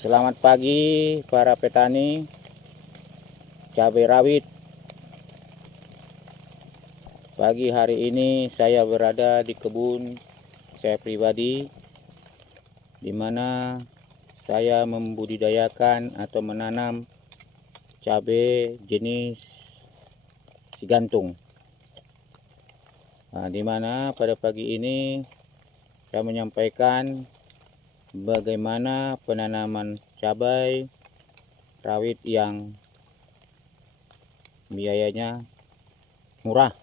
Selamat pagi para petani cabai rawit. Pagi hari ini saya berada di kebun saya pribadi, di mana saya membudidayakan atau menanam cabai jenis sigantung. Nah, di mana pada pagi ini saya menyampaikan bagaimana penanaman cabai rawit yang biayanya murah,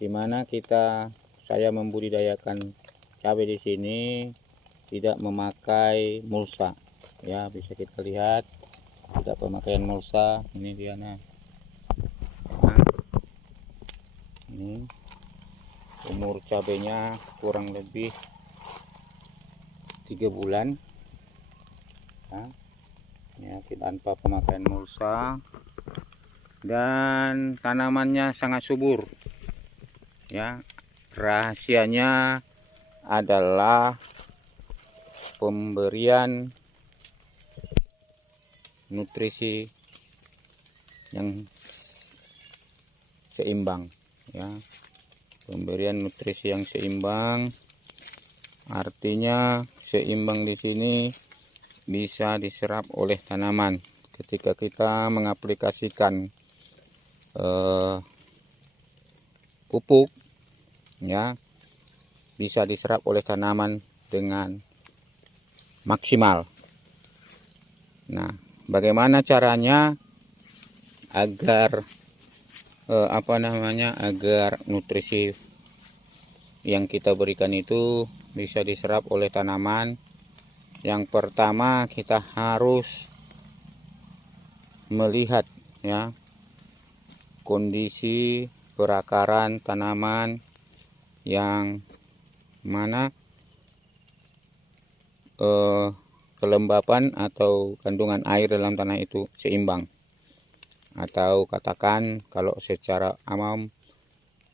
di mana saya membudidayakan cabai di sini tidak memakai mulsa. Ya, bisa kita lihat tidak pemakaian mulsa. Ini dia nah. Ini umur cabainya kurang lebih 3 bulan ya, tanpa pemakaian mulsa, dan tanamannya sangat subur ya. Rahasianya adalah pemberian nutrisi yang seimbang ya. Pemberian nutrisi yang seimbang artinya seimbang di sini bisa diserap oleh tanaman ketika kita mengaplikasikan pupuk ya, bisa diserap oleh tanaman dengan maksimal. Nah, bagaimana caranya agar agar nutrisi yang kita berikan itu bisa diserap oleh tanaman? Yang pertama, kita harus melihat ya kondisi perakaran tanaman yang mana kelembapan atau kandungan air dalam tanah itu seimbang, atau katakan kalau secara umum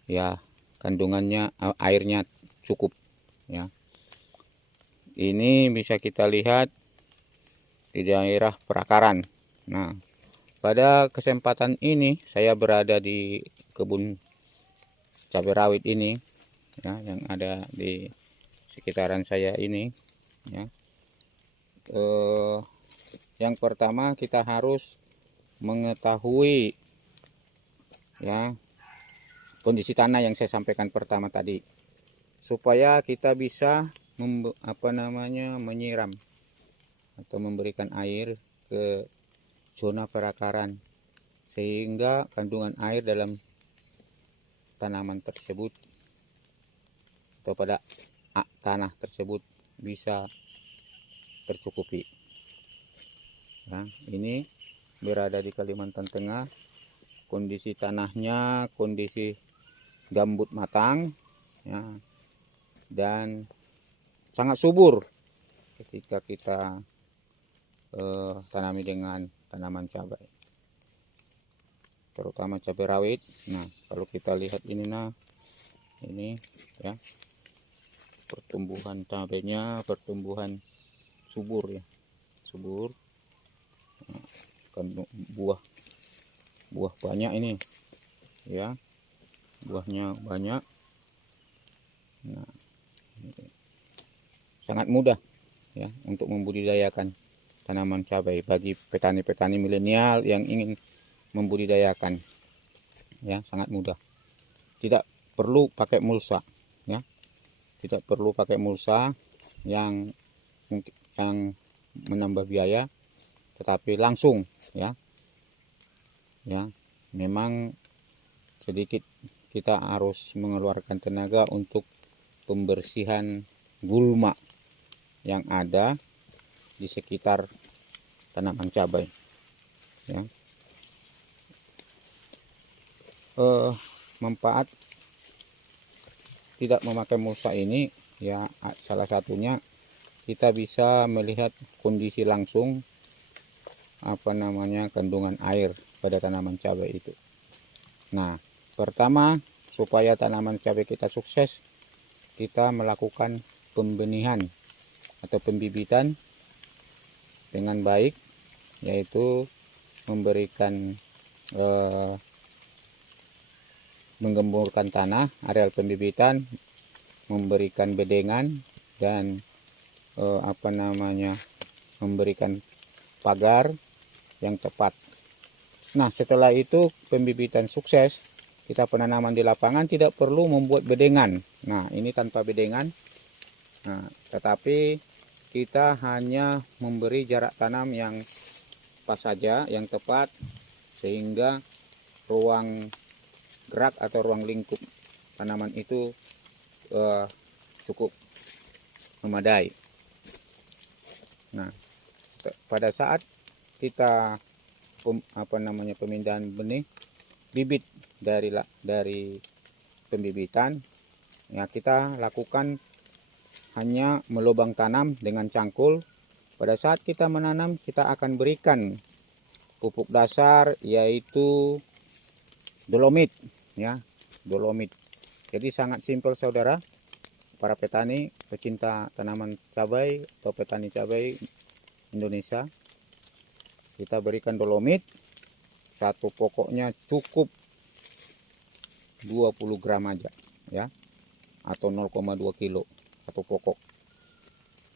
ya kandungannya airnya cukup ya. Ini bisa kita lihat di daerah perakaran. Nah, pada kesempatan ini saya berada di kebun cabai rawit ini ya, yang ada di sekitaran saya ini ya. Yang pertama, kita harus mengetahui ya kondisi tanah yang saya sampaikan pertama tadi, supaya kita bisa menyiram atau memberikan air ke zona perakaran, sehingga kandungan air dalam tanaman tersebut atau pada tanah tersebut bisa tercukupi ya. Ini berada di Kalimantan Tengah, kondisi tanahnya kondisi gambut matang ya, dan sangat subur ketika kita tanami dengan tanaman cabai, terutama cabai rawit. Nah, kalau kita lihat ini ini ya, pertumbuhan cabainya pertumbuhan subur ya, subur. Nah, kan buah banyak ini ya, buahnya banyak. Nah, sangat mudah ya untuk membudidayakan tanaman cabai bagi petani-petani milenial yang ingin membudidayakan ya, sangat mudah. Tidak perlu pakai mulsa ya, tidak perlu pakai mulsa yang menambah biaya, tetapi langsung ya. Memang sedikit kita harus mengeluarkan tenaga untuk pembersihan gulma yang ada di sekitar tanaman cabai ya. Manfaat tidak memakai mulsa ini ya, salah satunya kita bisa melihat kondisi langsung kandungan air pada tanaman cabai itu. Nah, pertama, supaya tanaman cabai kita sukses, kita melakukan pembenihan atau pembibitan dengan baik, yaitu memberikan menggemburkan tanah areal pembibitan, memberikan bedengan, dan memberikan pagar yang tepat. Nah, setelah itu pembibitan sukses, kita penanaman di lapangan tidak perlu membuat bedengan. Nah, ini tanpa bedengan. Nah, tetapi kita hanya memberi jarak tanam yang pas saja, yang tepat, sehingga ruang gerak atau ruang lingkup tanaman itu cukup memadai. Nah, pada saat kita pemindahan benih bibit dari pembibitan, ya kita lakukan hanya melubang tanam dengan cangkul. Pada saat kita menanam, kita akan berikan pupuk dasar, yaitu dolomit, ya, dolomit. Jadi sangat simpel saudara, para petani pecinta tanaman cabai atau petani cabai Indonesia. Kita berikan dolomit, satu pokoknya cukup 20 gram aja, ya, atau 0,2 kilo satu pokok,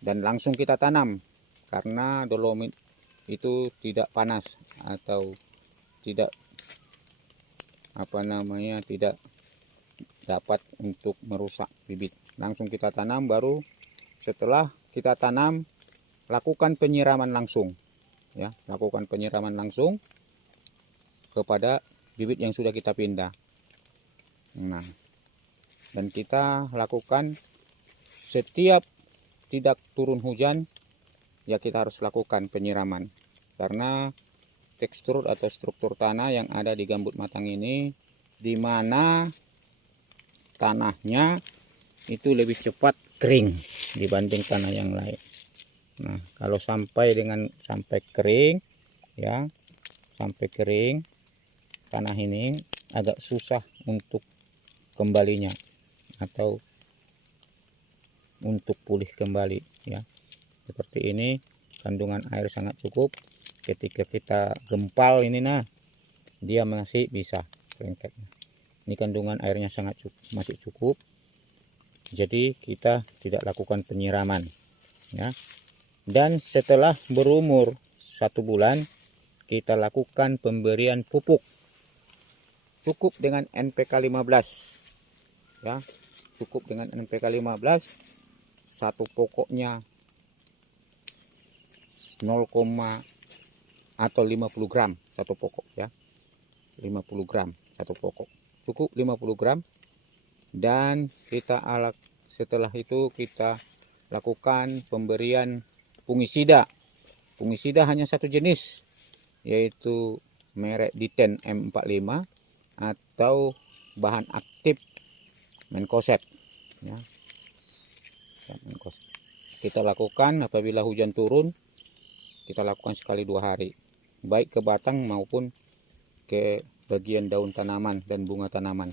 dan langsung kita tanam, karena dolomit itu tidak panas atau tidak tidak dapat untuk merusak bibit. Langsung kita tanam, baru setelah kita tanam lakukan penyiraman langsung, ya, lakukan penyiraman langsung kepada bibit yang sudah kita pindah. Nah, dan kita lakukan setiap tidak turun hujan, ya kita harus lakukan penyiraman, karena tekstur atau struktur tanah yang ada di gambut matang ini, di mana tanahnya itu lebih cepat kering dibanding tanah yang lain. Nah, kalau sampai kering, ya, sampai kering, tanah ini agak susah untuk kembalinya atau untuk pulih kembali, ya. Seperti ini, kandungan air sangat cukup. Ketika kita gempal ini, nah, dia masih bisa lengket. Ini kandungan airnya masih cukup. Jadi kita tidak lakukan penyiraman, ya. Dan setelah berumur 1 bulan, kita lakukan pemberian pupuk. Cukup dengan NPK 15, ya, cukup dengan NPK 15, satu pokoknya 0, atau 50 gram satu pokok, ya, 50 gram satu pokok, cukup 50 gram. Dan setelah itu kita lakukan pemberian fungisida. Fungisida hanya satu jenis, yaitu merek Diten M45 atau bahan aktif Menkosep, ya. Kita lakukan apabila hujan turun, kita lakukan sekali 2 hari, baik ke batang maupun ke bagian daun tanaman dan bunga tanaman,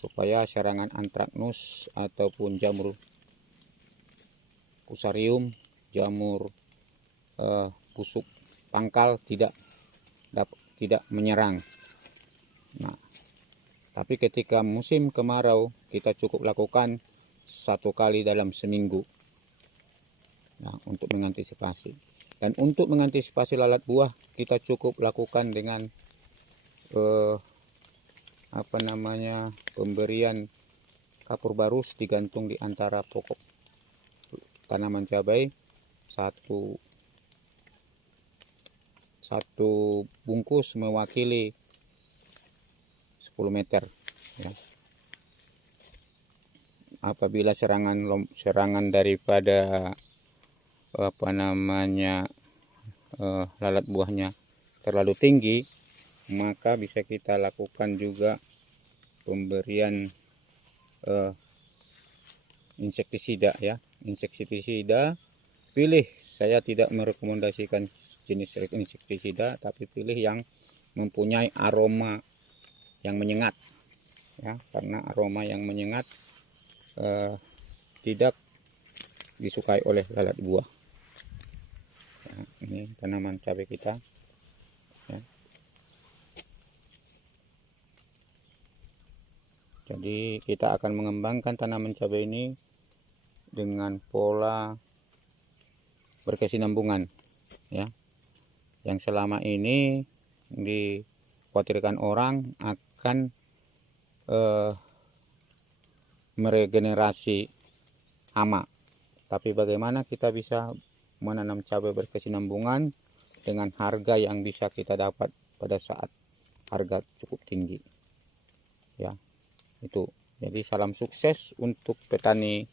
supaya serangan antraknus ataupun jamur fusarium, jamur busuk pangkal tidak menyerang. Nah, tapi ketika musim kemarau, kita cukup lakukan 1 kali dalam seminggu, nah, untuk mengantisipasi. Dan untuk mengantisipasi lalat buah, kita cukup lakukan dengan pemberian kapur barus digantung di antara pokok tanaman cabai, satu bungkus mewakili 10 meter, ya. Apabila serangan daripada lalat buahnya terlalu tinggi, maka bisa kita lakukan juga pemberian insektisida, ya, insektisida. Saya tidak merekomendasikan jenis insektisida, tapi pilih yang mempunyai aroma yang menyengat, ya, karena aroma yang menyengat tidak disukai oleh lalat buah. Ya, ini tanaman cabai kita. Ya. Jadi kita akan mengembangkan tanaman cabai ini dengan pola berkesinambungan, ya. Yang selama ini dikhawatirkan orang akan meregenerasi hama. Tapi bagaimana kita bisa menanam cabai berkesinambungan dengan harga yang bisa kita dapat pada saat harga cukup tinggi. Ya, itu. Jadi salam sukses untuk petani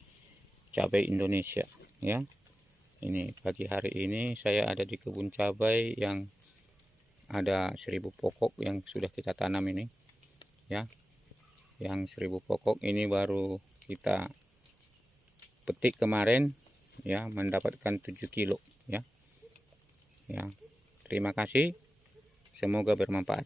cabai Indonesia, ya. Ini pagi hari ini saya ada di kebun cabai yang ada 1000 pokok yang sudah kita tanam ini, ya. Yang 1000 pokok ini baru kita petik kemarin, ya, mendapatkan 7 kilo, ya. Ya. Terima kasih. Semoga bermanfaat.